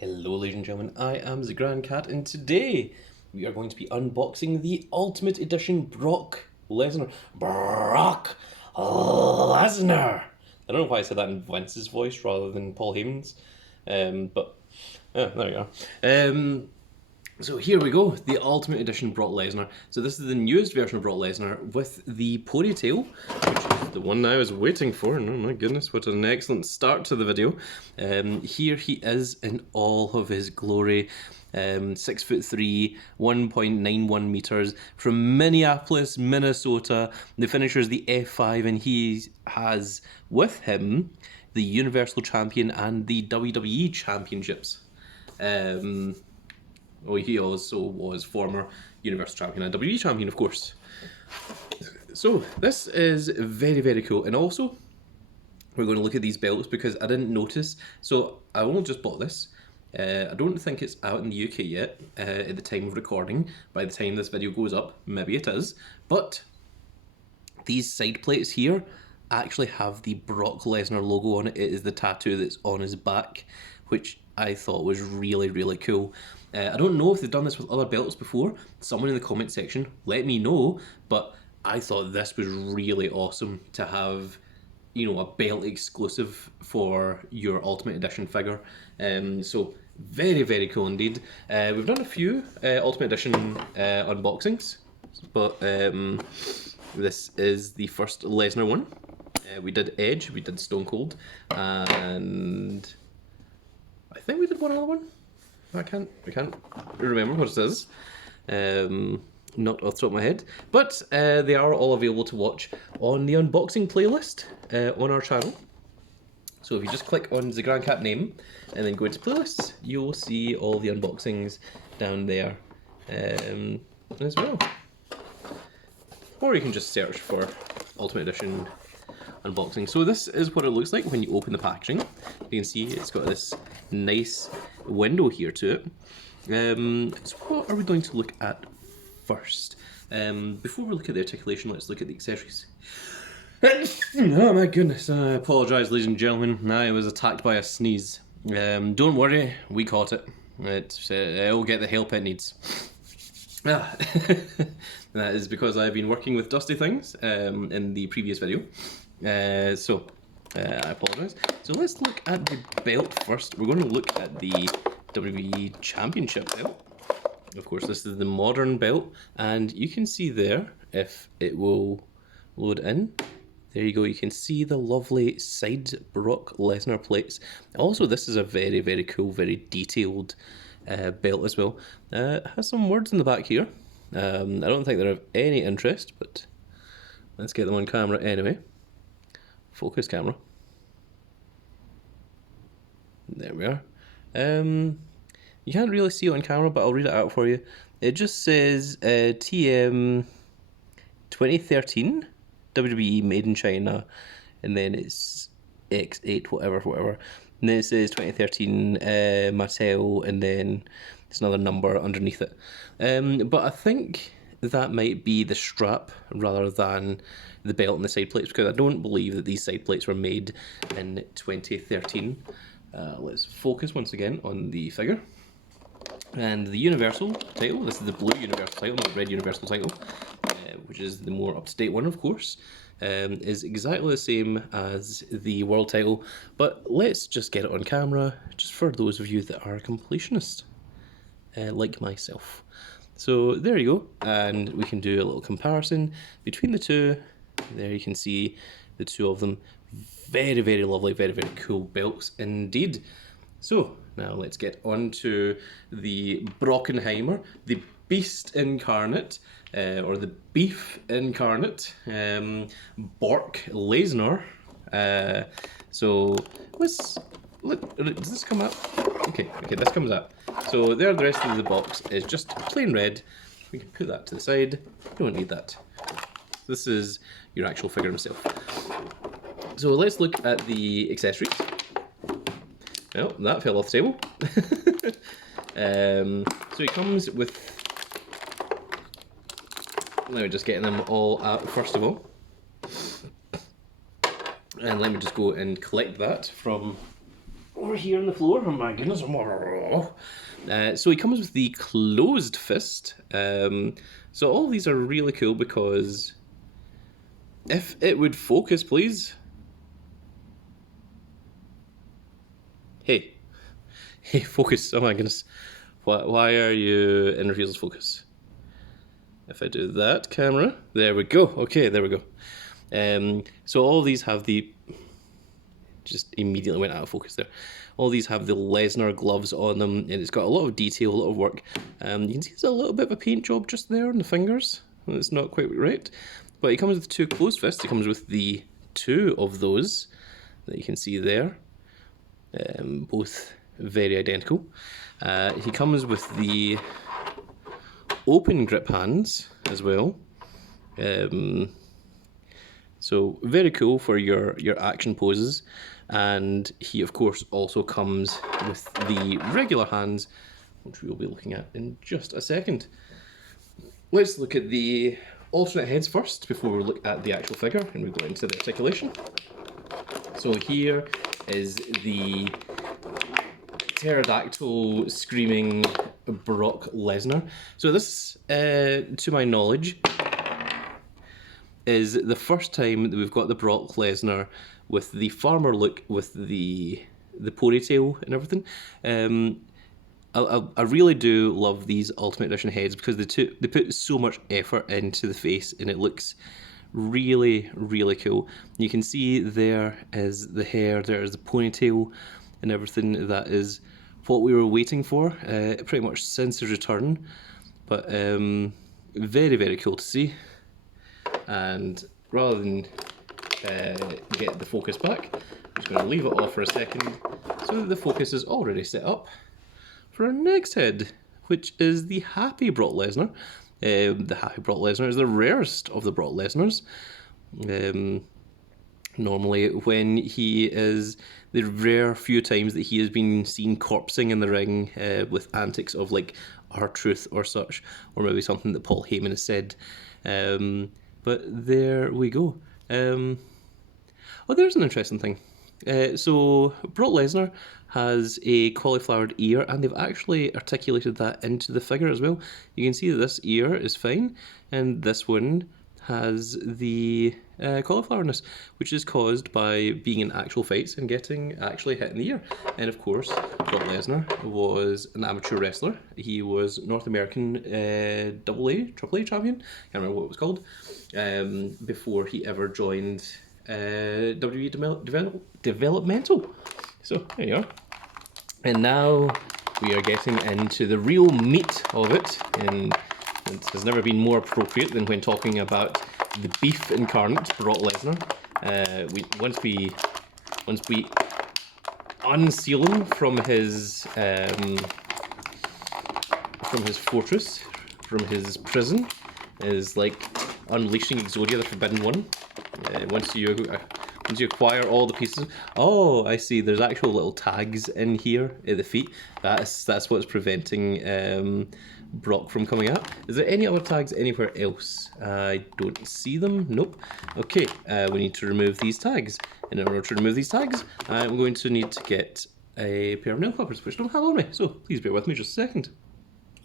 Hello ladies and gentlemen, I am the Grand Cat and today we are going to be unboxing the Ultimate Edition Brock Lesnar. Brock Lesnar! I don't know why I said that in Vince's voice rather than Paul Heyman's, but there we are. So here we go, the Ultimate Edition Brock Lesnar. So this is the newest version of Brock Lesnar with the ponytail, which is the one I was waiting for. And oh my goodness, what an excellent start to the video. Here he is in all of his glory. 6'3", 1.91 meters from Minneapolis, Minnesota. The finisher is the F5, and he has with him the Universal Champion and the WWE Championships. He also was former Universal Champion and WWE Champion, of course. So this is very, very cool. And also, we're going to look at these belts because I didn't notice. So I only just bought this. I don't think it's out in the UK yet at the time of recording. By the time this video goes up, maybe it is. But these side plates here actually have the Brock Lesnar logo on it. It is the tattoo that's on his back, which I thought was really, really cool. I don't know if they've done this with other belts before. Someone in the comment section, let me know. But I thought this was really awesome to have, you know, a belt exclusive for your Ultimate Edition figure. So very, very cool indeed. We've done a few Ultimate Edition unboxings, but this is the first Lesnar one. We did Edge, we did Stone Cold, and I think we did one other one. I can't remember what it is. Not off the top of my head. But they are all available to watch on the unboxing playlist on our channel. So if you just click on the Grand Cat name and then go into playlists, you'll see all the unboxings down there as well. Or you can just search for Ultimate Edition unboxing. So this is what it looks like when you open the packaging. You can see it's got this nice window here to it. So what are we going to look at first? Before we look at the articulation, let's look at the accessories. Oh my goodness, I apologise ladies and gentlemen, I was attacked by a sneeze. Don't worry, we caught it. It'll get the help it needs. That is because I've been working with dusty things in the previous video. So I apologise. So let's look at the belt first. We're going to look at the WWE Championship belt. Of course, this is the modern belt, and you can see there, if it will load in, there you go, you can see the lovely side Brock Lesnar plates. Also, this is a very, very cool, very detailed belt as well. It has some words in the back here. I don't think they're of any interest, but let's get them on camera anyway. Focus camera. There we are. You can't really see it on camera, but I'll read it out for you. It just says TM 2013 WWE made in China, and then it's X8 whatever. And then it says 2013 Mattel, and then there's another number underneath it. But I think that might be the strap rather than the belt and the side plates, because I don't believe that these side plates were made in 2013. Let's focus once again on the figure. And the Universal title, this is the blue Universal title, not the red Universal title, which is the more up-to-date one, of course, is exactly the same as the world title. But let's just get it on camera, just for those of you that are completionists, like myself. So there you go, and we can do a little comparison between the two. There you can see the two of them. Very, very lovely, very, very cool belts indeed. So now let's get on to the Brockenheimer, the Beast Incarnate, or the Beef Incarnate, Brock Lesnar. So let's look. Does this come up? Okay, this comes up. So there, the rest of the box is just plain red. We can put that to the side. Don't need that. This is your actual figure himself. So let's look at the accessories. Oh, that fell off the table. So it comes with... Let me just get them all out first of all. And let me just go and collect that from over here on the floor. Oh my goodness. So he comes with the closed fist. So all these are really cool because if it would focus, please. Hey, focus. Oh my goodness. Why are you in refusal to focus? If I do that, camera, there we go. Okay, there we go. So all these have the, just immediately went out of focus there. All these have the Lesnar gloves on them, and it's got a lot of detail, a lot of work. You can see there's a little bit of a paint job just there on the fingers. It's not quite right. But it comes with 2 closed fists. It comes with the 2 of those that you can see there. Both very identical. He comes with the open grip hands as well. So very cool for your action poses. And he of course also comes with the regular hands, which we'll be looking at in just a second. Let's look at the alternate heads first before we look at the actual figure and we go into the articulation. So here is the pterodactyl screaming Brock Lesnar. So this, to my knowledge, is the first time that we've got the Brock Lesnar with the farmer look, with the ponytail and everything. I really do love these Ultimate Edition heads because they put so much effort into the face and it looks really, really cool. You can see there is the hair, there is the ponytail and everything. That is what we were waiting for pretty much since his return. But very, very cool to see. And rather than get the focus back, I'm just going to leave it off for a second so that the focus is already set up for our next head, which is the Happy Brock Lesnar. The Happy Brock Lesnar is the rarest of the Brock Lesnars. Normally when he is, the rare few times that he has been seen corpsing in the ring with antics of like R-Truth or such, or maybe something that Paul Heyman has said. But there we go. Oh, there's an interesting thing. So Brock Lesnar has a cauliflowered ear, and they've actually articulated that into the figure as well. You can see that this ear is fine, and this one has the cauliflowerness, which is caused by being in actual fights and getting actually hit in the ear. And of course, Brock Lesnar was an amateur wrestler. He was North American AAA champion. Can't remember what it was called. Before he ever joined WWE Developmental. So there you are. And now we are getting into the real meat of it, and it has never been more appropriate than when talking about the beef incarnate, Brock Lesnar. Once we unseal him from his fortress, from his prison, is like unleashing Exodia, the Forbidden One. Once you acquire all the pieces. Oh, I see. There's actual little tags in here at the feet. That's what's preventing Brock from coming out. Is there any other tags anywhere else? I don't see them. Nope. Okay, we need to remove these tags. In order to remove these tags, I'm going to need to get a pair of nail clippers, which I don't have on me. So please bear with me just a second.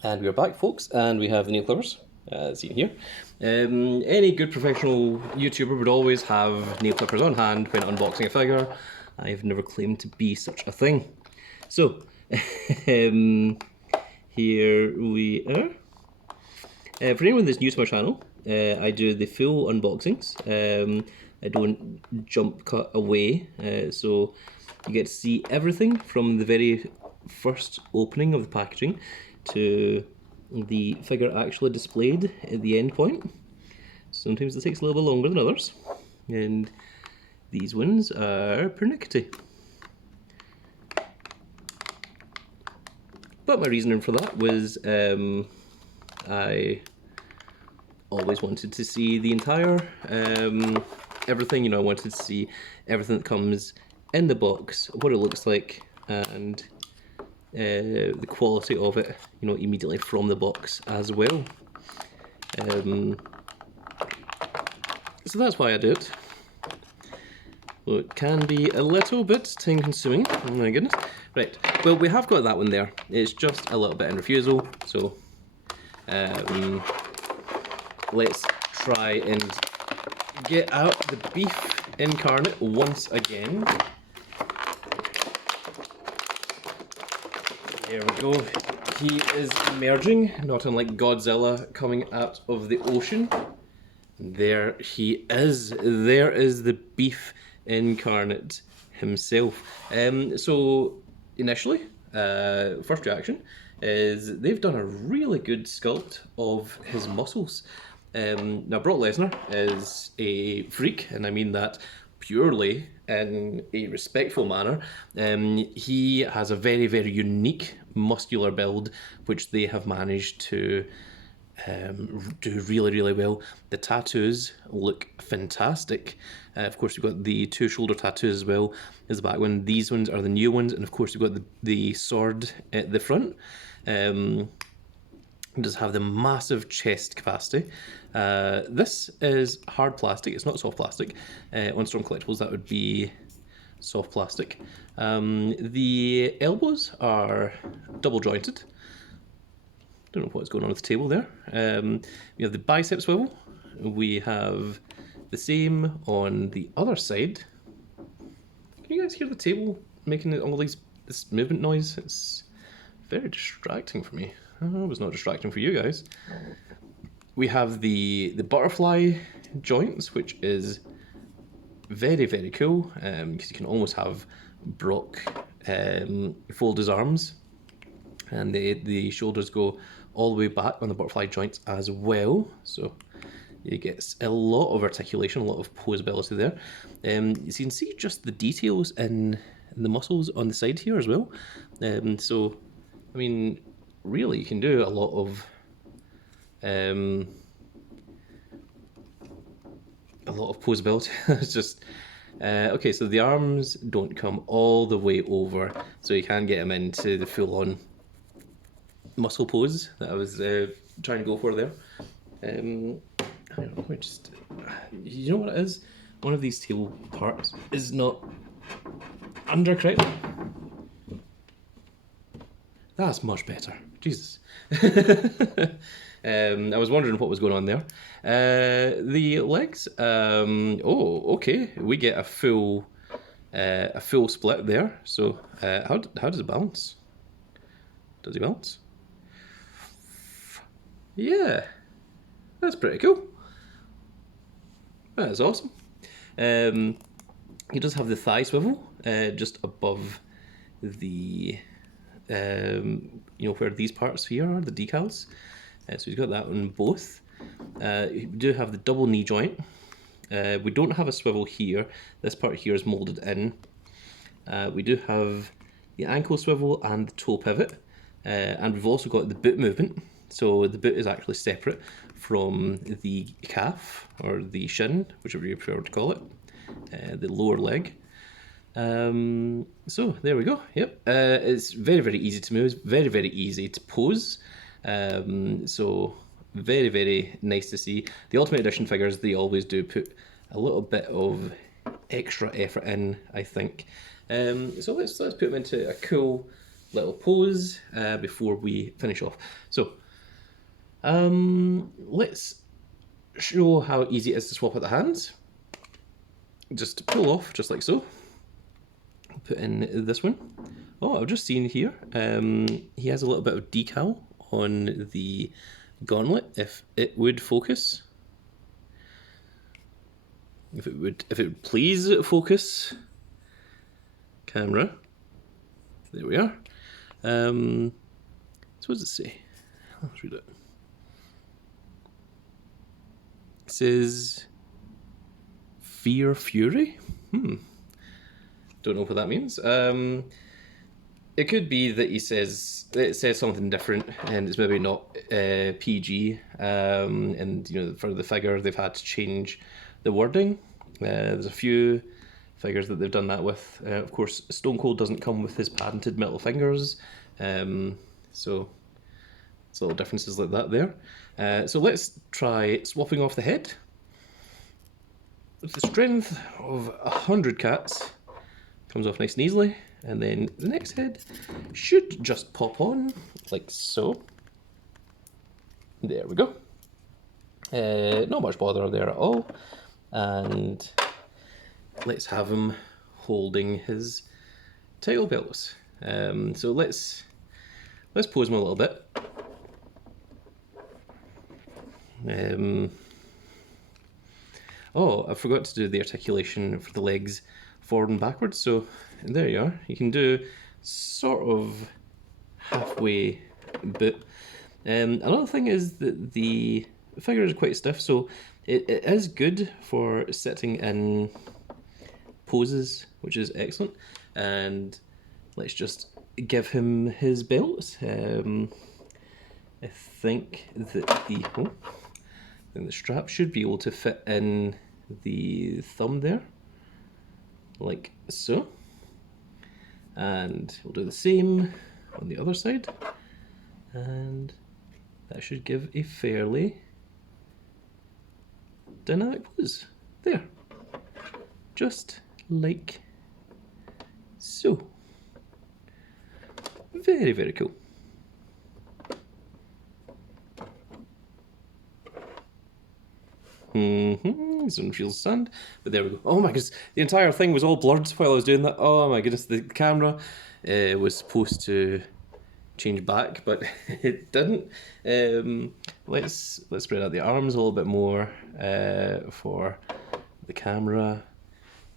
And we're back, folks, and we have the nail clippers. Seen here. Any good professional YouTuber would always have nail clippers on hand when unboxing a figure. I've never claimed to be such a thing. So, here we are. For anyone that's new to my channel, I do the full unboxings. I don't jump cut away, so you get to see everything from the very first opening of the packaging to the figure actually displayed at the end point. Sometimes it takes a little bit longer than others, and these ones are pernickety. But my reasoning for that was I always wanted to see the entire everything. You know, I wanted to see everything that comes in the box, what it looks like, and the quality of it, you know, immediately from the box as well. So that's why I do it. Well, it can be a little bit time consuming. Oh my goodness. Right, well, we have got that one there. It's just a little bit in refusal, so let's try and get out the beef incarnate once again. There we go. He is emerging, not unlike Godzilla coming out of the ocean. There he is. There is the beef incarnate himself. So initially, first reaction is they've done a really good sculpt of his muscles. Now Brock Lesnar is a freak, and I mean that purely in a respectful manner. He has a very, very unique muscular build, which they have managed to do really, really well. The tattoos look fantastic. Of course, we've got the two shoulder tattoos as well as the back one. These ones are the new ones, and of course, we've got the sword at the front. It does have the massive chest capacity. This is hard plastic, it's not soft plastic. On Storm Collectibles, that would be soft plastic. The elbows are double jointed. Don't know what's going on with the table there. We have the bicep swivel. We have the same on the other side. Can you guys hear the table making all this movement noise? It's very distracting for me. I hope it's not distracting for you guys. We have the butterfly joints, which is very, very cool, because you can almost have Brock fold his arms, and the shoulders go all the way back on the butterfly joints as well, so you get a lot of articulation, a lot of posability there. You can see just the details in the muscles on the side here as well. So, I mean, really, you can do a lot of posability. It's just okay. So the arms don't come all the way over, so you can get them into the full-on muscle pose that I was trying to go for there. I don't know, just, you know what it is? One of these table parts is not under correctly. That's much better. Jesus. I was wondering what was going on there. The legs. Oh, okay. We get a full split there. So how does it balance? Does he balance? Yeah, that's pretty cool. That is awesome. He does have the thigh swivel just above the where these parts here are, the decals. So he's got that on both. We do have the double knee joint. We don't have a swivel here. This part here is molded in. We do have the ankle swivel and the toe pivot. And we've also got the boot movement. So the boot is actually separate from the calf, or the shin, whichever you prefer to call it, the lower leg. So there we go. Yep. It's very, very easy to move. It's very, very easy to pose. So very, very nice to see. The Ultimate Edition figures, they always do put a little bit of extra effort in, I think. So let's put them into a cool little pose before we finish off. So let's show how easy it is to swap out the hands. Just pull off, just like so. Put in this one. Oh, I've just seen here, he has a little bit of decal on the gauntlet, if it would focus. If it would please focus. Camera. There we are. So what does it say? Let's read it. It says Fear Fury? Don't know what that means. It could be that it says something different, and it's maybe not PG. And for the figure, they've had to change the wording. There's a few figures that they've done that with. Of course, Stone Cold doesn't come with his patented metal fingers, so it's little differences like that there. So let's try swapping off the head. with the strength of 100 cats. Comes off nice and easily, and then the next head should just pop on, like so. There we go. Not much bother there at all, and let's have him holding his title belts. So let's pose him a little bit. Oh, I forgot to do the articulation for the legs forward and backwards, so there you are. You can do sort of halfway boot. Another thing is that the figure is quite stiff, so it is good for sitting in poses, which is excellent. And let's just give him his belt. I think that the strap should be able to fit in the thumb there, like so. And we'll do the same on the other side, and that should give a fairly dynamic pose. There, just like so. Very, very cool. Some feels sand, but there we go. Oh my goodness, the entire thing was all blurred while I was doing that. Oh my goodness, the camera was supposed to change back, but it didn't. Let's spread out the arms a little bit more for the camera,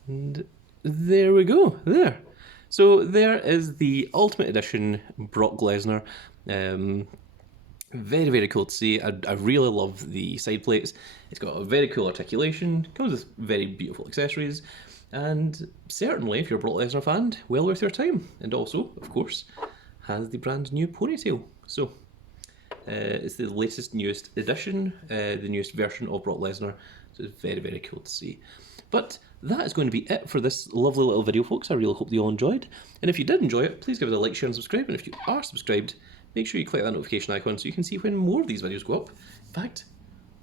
and there we go. There. So there is the Ultimate Edition Brock Lesnar. Very, very cool to see. I really love the side plates. It's got a very cool articulation, comes with very beautiful accessories, and certainly, if you're a Brock Lesnar fan, well worth your time. And also, of course, has the brand new ponytail. So, it's the latest, newest edition, the newest version of Brock Lesnar. So it's very, very cool to see. But that is going to be it for this lovely little video, folks. I really hope you all enjoyed. And if you did enjoy it, please give it a like, share, and subscribe. And if you are subscribed, make sure you click that notification icon so you can see when more of these videos go up. In fact,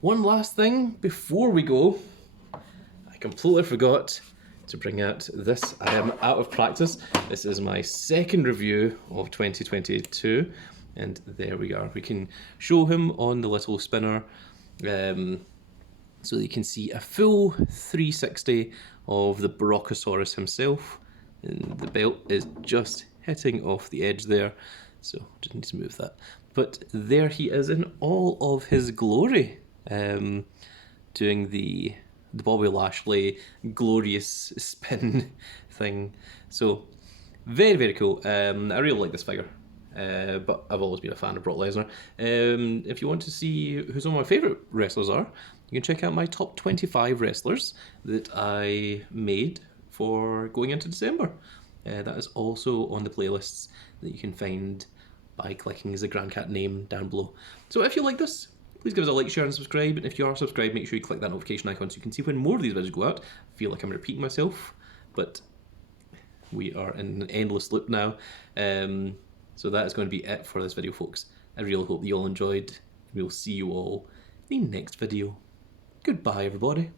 one last thing before we go, I completely forgot to bring out this. I am out of practice. This is my second review of 2022, and there we are. We can show him on the little spinner, so that you can see a full 360 of the Brachiosaurus himself, and the belt is just hitting off the edge there. So just need to move that. But there he is in all of his glory, doing the Bobby Lashley glorious spin thing. So very, very cool. I really like this figure, but I've always been a fan of Brock Lesnar. If you want to see who some of my favourite wrestlers are, you can check out my top 25 wrestlers that I made for going into December. That is also on the playlists that you can find by clicking the Grand Cat name down below. So if you like this, please give us a like, share, and subscribe. And if you are subscribed, make sure you click that notification icon so you can see when more of these videos go out. I feel like I'm repeating myself, but we are in an endless loop now. So that is going to be it for this video, folks. I really hope you all enjoyed. We'll see you all in the next video. Goodbye, everybody.